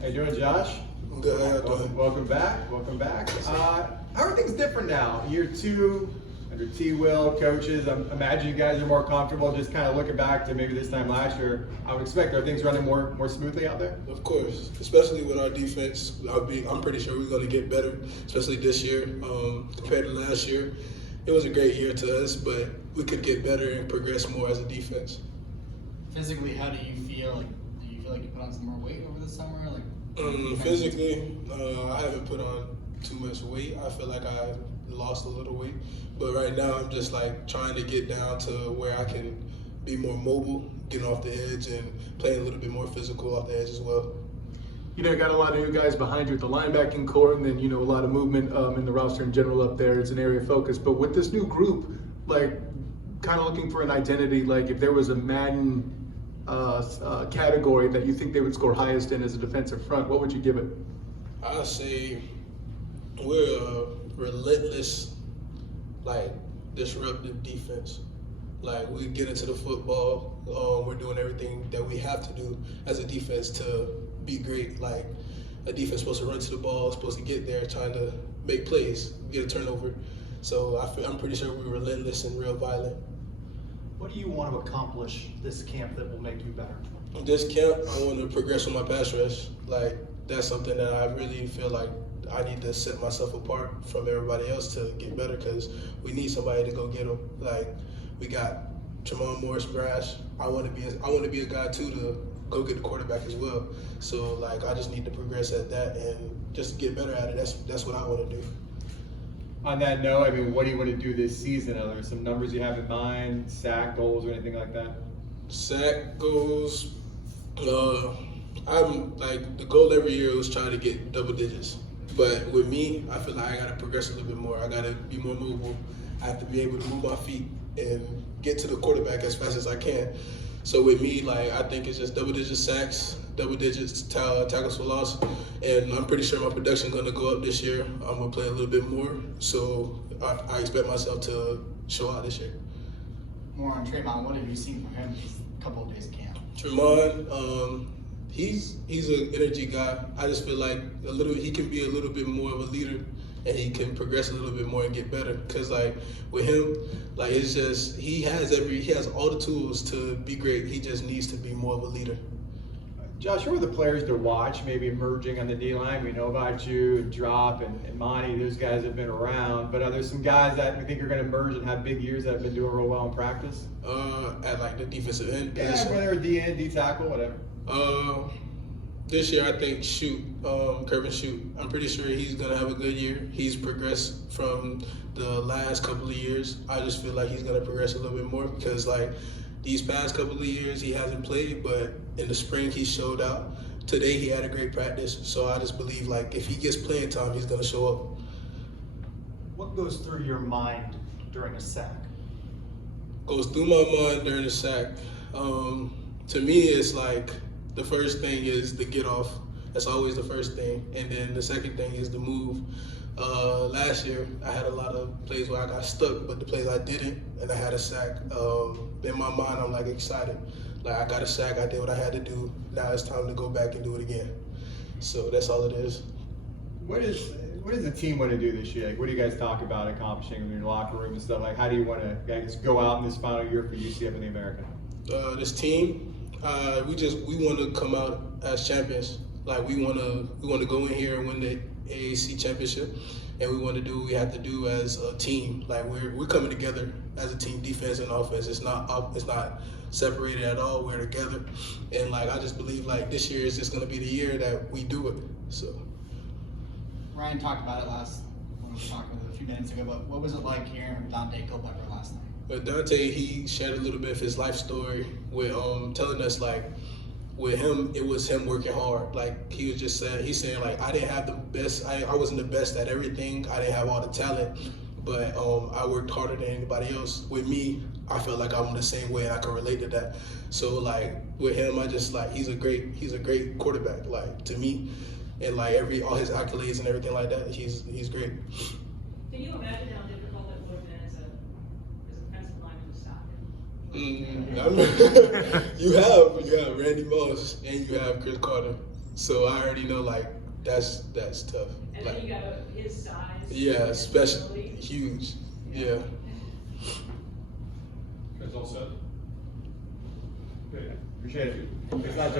How you doing, Josh? I'm good. How you doing? Welcome back. Welcome back. How are things different now? Year two, under T-Will, coaches. I imagine you guys are more comfortable just kind of looking back to maybe this time last year. I would expect, are things running more smoothly out there? Of course, especially with our defense. I'm pretty sure we're going to get better, especially this year compared to last year. It was a great year to us, but we could get better and progress more as a defense. Physically, how do you feel? Like, do you feel like you put on some more weight over the summer? Physically, I haven't put on too much weight. I feel like I lost a little weight, but right now I'm just like trying to get down to where I can be more mobile, getting off the edge and playing a little bit more physical off the edge as well. You know, you got a lot of new guys behind you at the linebacking core, and then, you know, a lot of movement in the roster in general up there. It's an area of focus. But with this new group, like, kind of looking for an identity, like if there was a Madden category that you think they would score highest in as a defensive front, what would you give it? I'd say we're a relentless, like, disruptive defense. Like, we get into the football, we're doing everything that we have to do as a defense to be great. Like, a defense supposed to run to the ball, supposed to get there, trying to make plays, get a turnover. So I'm pretty sure we're relentless and real violent. What do you want to accomplish this camp that will make you better? This camp, I want to progress with my pass rush. Like, that's something that I really feel like I need to set myself apart from everybody else to get better, because we need somebody to go get them. Like, we got Tremont Morris, Brash. I want to be a guy too to go get the quarterback as well. So like, I just need to progress at that and just get better at it. That's what I want to do. On that note, I mean, what do you want to do this season? Are there some numbers you have in mind, sack goals or anything like that? Sack goals. I'm like, the goal every year was trying to get double digits. But with me, I feel like I gotta progress a little bit more. I gotta be more mobile. I have to be able to move my feet and get to the quarterback as fast as I can. So with me, like, I think it's just double-digit sacks, double-digit tackles for loss, and I'm pretty sure my production gonna go up this year. I'm gonna play a little bit more, so I expect myself to show out this year. More on Tremont, what have you seen from him these couple of days of camp? Tremont, he's an energy guy. I just feel like he can be a little bit more of a leader, and he can progress a little bit more and get better. Cause like with him, like, it's just he has all the tools to be great. He just needs to be more of a leader. Josh, who are the players to watch maybe emerging on the D-line? We know about you, Drop, and Monty. Those guys have been around. But are there some guys that you think are going to emerge and have big years that have been doing real well in practice? At like the defensive end Yeah, position. whether D-end, D-tackle, whatever. This year I think Curvin Shoot. I'm pretty sure he's gonna have a good year. He's progressed from the last couple of years. I just feel like he's gonna progress a little bit more, because like these past couple of years he hasn't played, but in the spring he showed out. Today he had a great practice, so I just believe like if he gets playing time, he's gonna show up. What goes through your mind during a sack? Goes through my mind during the sack. To me, it's like, the first thing is the get off. That's always the first thing. And then the second thing is the move. Last year, I had a lot of plays where I got stuck, but the plays I didn't, and I had a sack. In my mind, I'm like excited. Like, I got a sack, I did what I had to do. Now it's time to go back and do it again. So that's all it is. What does the team want to do this year? Like, what do you guys talk about accomplishing in your locker room and stuff? Like, how do you want to, I guess, go out in this final year for UCF and the American? This team, we want to come out as champions. Like, we want to go in here and win the AAC championship, and we want to do what we have to do as a team. Like, we're coming together as a team, defense and offense. It's not separated at all. We're together, and like, I just believe like this year is just going to be the year that we do it. So Ryan talked about it when we were talking a few minutes ago, but what was it like hearing from Dante Culpepper last night? But Dante, he shared a little bit of his life story with telling us like, with him, it was him working hard. Like, he was just saying, he's saying like, I didn't have the best, I wasn't the best at everything. I didn't have all the talent, but I worked harder than anybody else. With me, I felt like I'm the same way, and I can relate to that. So like with him, I just like, he's a great quarterback, like, to me, and like all his accolades and everything like that, he's great. Can you imagine how difficult it would have been as a defensive lineman to stop him? You have Randy Moss and you have Chris Carter. So I already know like that's tough. And Like, then you got his size. yeah, his special, ability. huge. Yeah. Guys all set? Appreciate it. It's not